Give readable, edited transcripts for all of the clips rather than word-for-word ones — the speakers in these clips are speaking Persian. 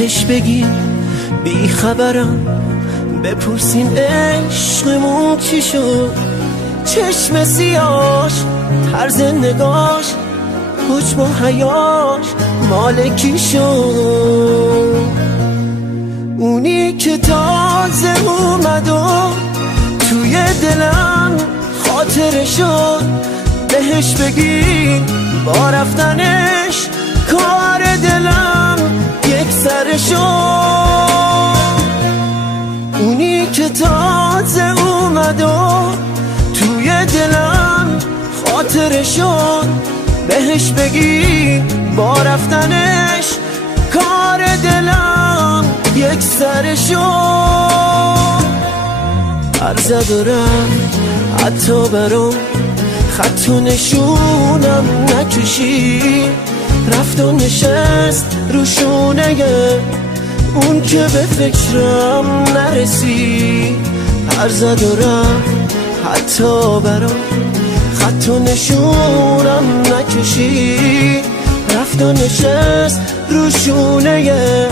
بهش بگیم بی خبرم، بپرسین عشقمون چی شد. چشم سیاش، طرز نگاش، حجم و حیاش مال کی شد. اونی که تازه اومد و توی دلم خاطره شد، بهش بگی با رفتنش کار دلم یک سر شد. اونی که تازه اومد و توی دلم خاطره شد، بهش بگی با رفتنش کار دلم یک سر شد. عرض و رفت حتی برام خط و نشونم نکشی، رفت و نشست رو شونه اون که به فکرم نرسی. عرض و رفت حتی برام خط و نشونم نکشی، رفت و نشست رو شونه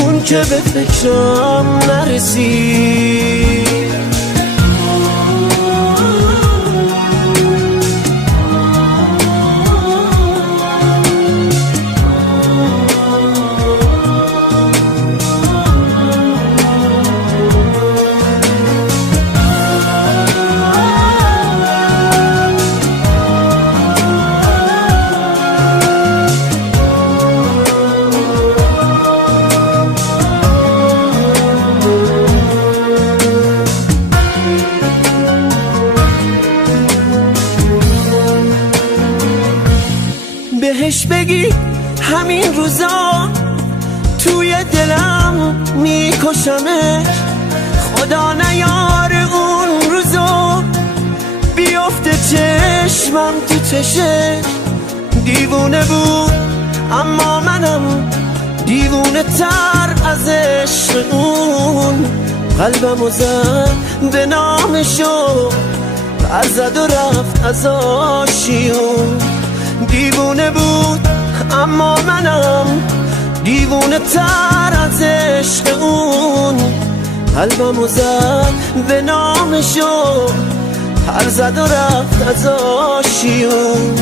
اون که به فکرم نرسی. بهش بگی همین روزا توی دلم میکشمش، خدا نیار اون روزا بیفته چشمم تو چشش. دیوونه بود اما منم دیوونه تر از عشق اون، قلبمو زد به نامشو پر زد و رفت از آشیون. دیوونه بود اما منم دیوونه تر از عشق اون، قلبمو زد به نامشو پر زد و رفت از آشیون.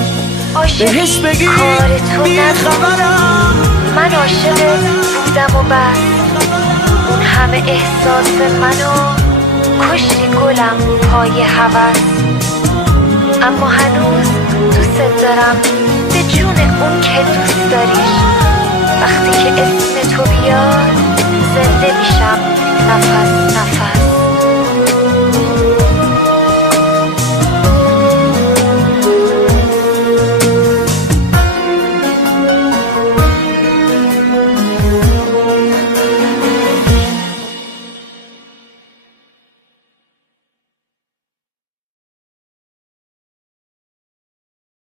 بهش بگی بی خبرم من عاشق بودم و بس، اون همه احساس منو کشتی گلم پای هوس. اما هنوز دوست دارم به جون اون که دوست داریش، وقتی که